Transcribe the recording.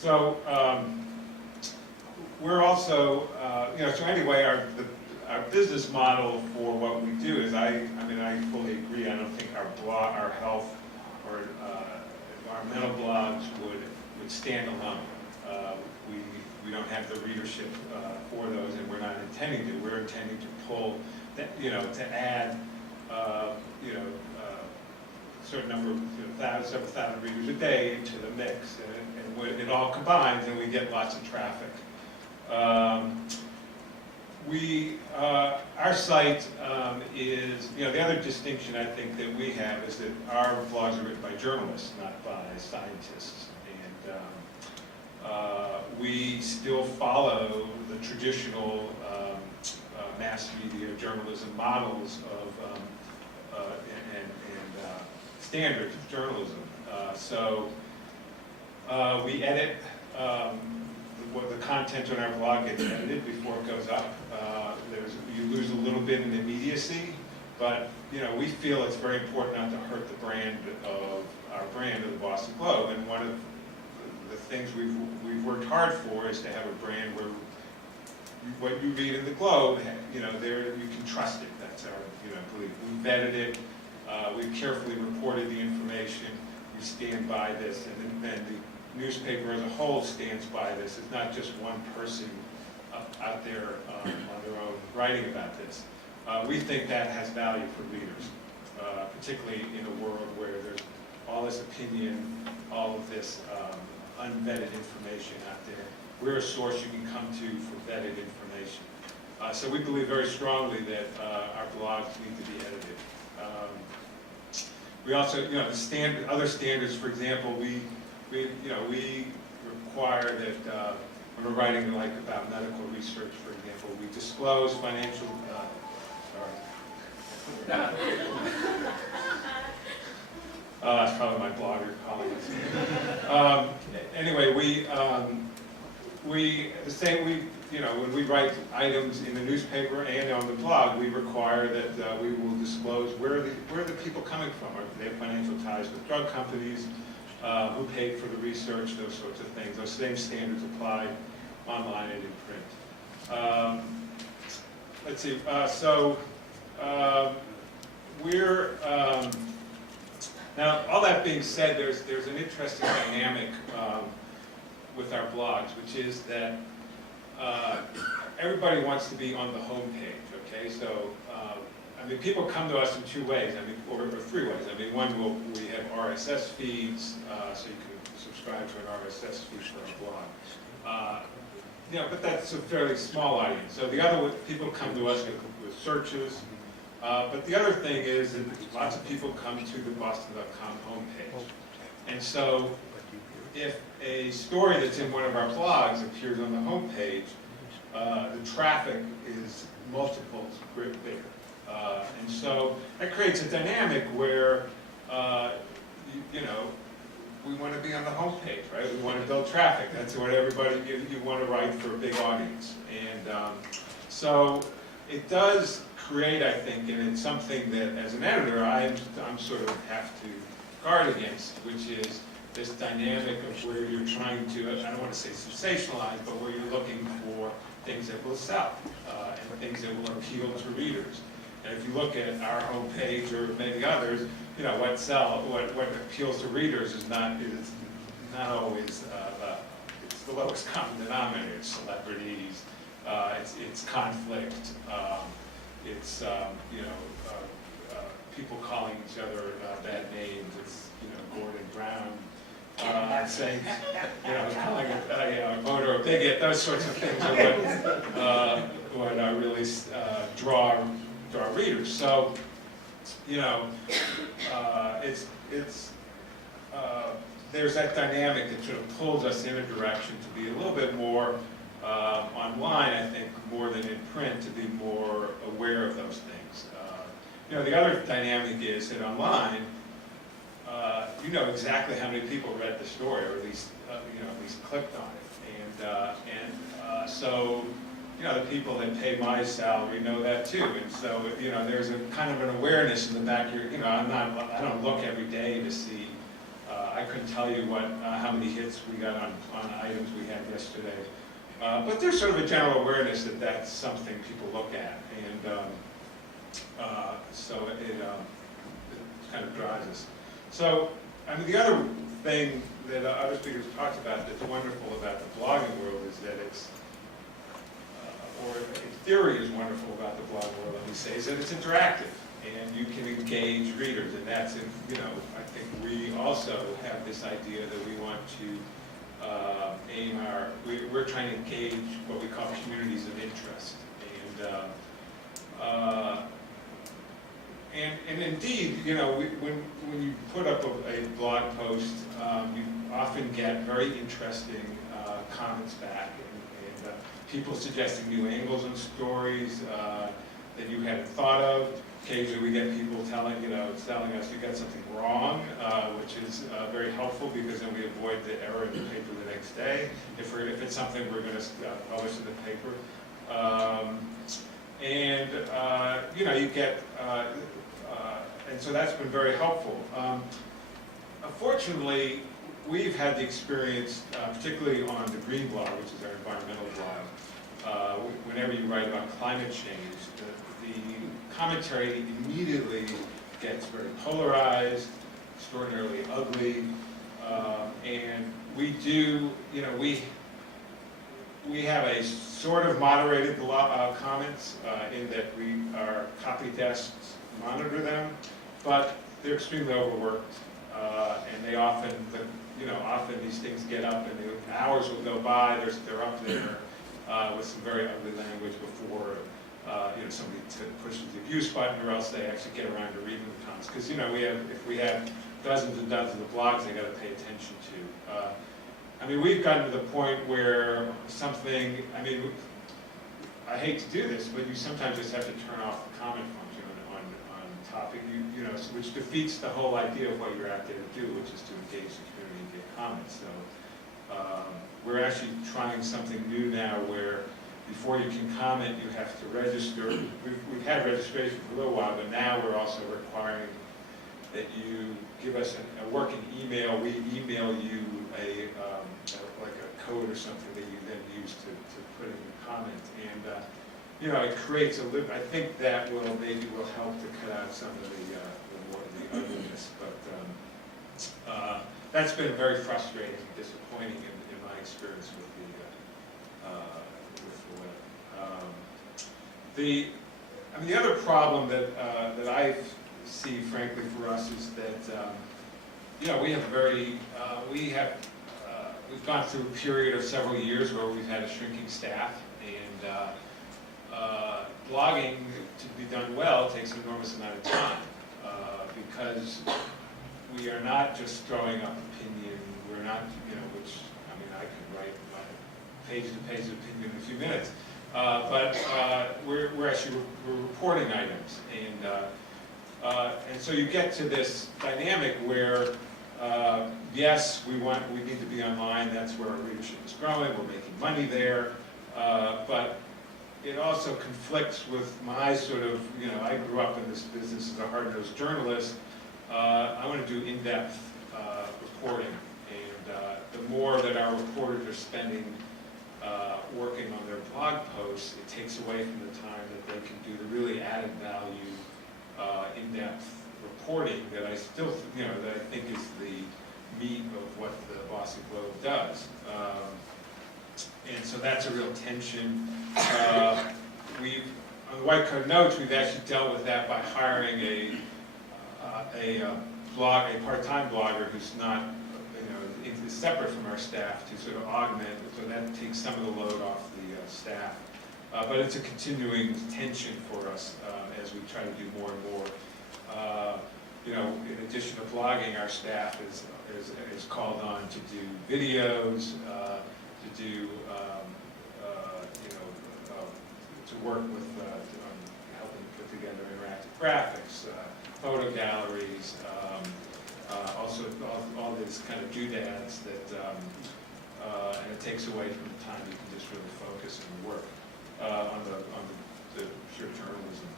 So we're also, so anyway, our business model for what we do is, I fully agree. I don't think our health or environmental blogs would stand alone. We don't have the readership for those, and we're not intending to. We're intending to pull, to add, a certain number of, several thousand readers a day into the mix, and when it all combines, and we get lots of traffic. Our site is, the other distinction I think that we have is that our blogs are written by journalists, not by scientists. And we still follow the traditional mass media journalism models of and standards of journalism. So we edit. The content on our blog gets edited before it goes up. You lose a little bit in immediacy, but we feel it's very important not to hurt the brand of the Boston Globe. And one of the things we've worked hard for is to have a brand where what you read in the Globe, there you can trust it. That's our belief. We vetted it. We've carefully reported the information. We stand by this, and then the newspaper as a whole stands by this. It's not just one person out there on their own writing about this. We think that has value for readers, particularly in a world where there's all this opinion, all of this unvetted information out there. We're a source you can come to for vetted information. So we believe very strongly that our blogs need to be edited. We also, other standards, for example, we require that when we're writing about medical research, for example, we disclose financial. That's probably my blogger colleagues. Anyway, when we write items in the newspaper and on the blog, we require that we will disclose where are the people coming from. Are they have financial ties with drug companies? Who paid for the research? Those sorts of things. Those same standards apply online and in print. Let's see. We're now. All that being said, there's an interesting dynamic with our blogs, which is that everybody wants to be on the home page. Okay, so people come to us in two ways. Or three ways. One, we have RSS feeds, so you can subscribe to an RSS feed for our blog. But that's a fairly small audience. So the other, people come to us with searches. But the other thing is that lots of people come to the Boston.com homepage. And so if a story that's in one of our blogs appears on the homepage, the traffic is multiples bigger. And so that creates a dynamic where, we want to be on the homepage, right? We want to build traffic. That's what everybody, you want to write for a big audience. And so it does create, I think, and it's something that as an editor, I'm sort of have to guard against, which is this dynamic of where you're trying to, I don't want to say sensationalize, but where you're looking for things that will sell and things that will appeal to readers. And if you look at our homepage or many others, what appeals to readers is not always it's the lowest common denominator. It's celebrities, it's conflict, it's people calling each other bad names. It's Gordon Brown saying calling a voter a bigot. Those sorts of things are what really draw readers. So there's that dynamic that sort of pulls us in a direction to be a little bit more online, I think, more than in print, to be more aware of those things. The other dynamic is that online, you know exactly how many people read the story, or at least clicked on it, and so the people that pay my salary know that too, and so there's a kind of an awareness in the back of your, I don't look every day to see I couldn't tell you how many hits we got on items we had yesterday. But there's sort of a general awareness that that's something people look at, and so it kind of drives us. So, I mean, the other thing that other speakers talked about that's wonderful about the blogging world is that it's, or in theory is wonderful about the blogging world, let me say, is that it's interactive, and you can engage readers, and that's, you know, I think we also have this idea that we want to we're trying to engage what we call communities of interest, and indeed, you know, when you put up a blog post, you often get very interesting comments back, and people suggesting new angles and stories that you hadn't thought of. Occasionally we get people telling us you got something wrong, which is very helpful because then we avoid the error in the paper the next day, if it's something we're going to publish in the paper. You know, you get, and so that's been very helpful. Unfortunately, we've had the experience, particularly on the Green blog, which is our environmental blog, whenever you write about climate change, the commentary immediately gets very polarized, extraordinarily ugly, and we do, you know, we have a sort of moderated comments in that our copy desks monitor them, but they're extremely overworked, and they often, often these things get up and the hours will go by, they're up there with some very ugly language before somebody pushes the abuse button, or else they actually get around to reading the comments. Because if we have dozens and dozens of blogs they got to pay attention to. I mean, we've gotten to the point where something, I mean, I hate to do this, but you sometimes just have to turn off the comment function on topic, which defeats the whole idea of what you're out there to do, which is to engage the community and get comments. So we're actually trying something new now where before you can comment, you have to register. We've had registration for a little while, but now we're also requiring that you give us a working email. We email you like a code or something that you then use to put in your comment. And it creates I think that maybe will help to cut out some of the ugliness. But that's been very frustrating and disappointing in my experience with the web. The other problem that I see, frankly, for us is that we've gone through a period of several years where we've had a shrinking staff, and blogging to be done well takes an enormous amount of time because we are not just throwing up opinion. We're not, I could write my pages and pages of opinion in a few minutes. But we're actually reporting items, and so you get to this dynamic where yes, we need to be online. That's where our readership is growing. We're making money there, but it also conflicts with my sort of I grew up in this business as a hard-nosed journalist. I want to do in-depth reporting, and the more that our reporters are spending working on their blog posts, it takes away from the time that they can do the really added value, in-depth reporting that I still, that I think is the meat of what the Boston Globe does. And so that's a real tension. On the White Coat Notes, we've actually dealt with that by hiring a part-time blogger who's not, is separate from our staff to sort of augment, so that takes some of the load off the staff. But it's a continuing tension for us as we try to do more and more. In addition to blogging, our staff is called on to do videos, to do, to work with, helping put together interactive graphics, photo galleries, also all these kind of doodads that, and it takes away from the time you can just really focus and work on the pure journalism.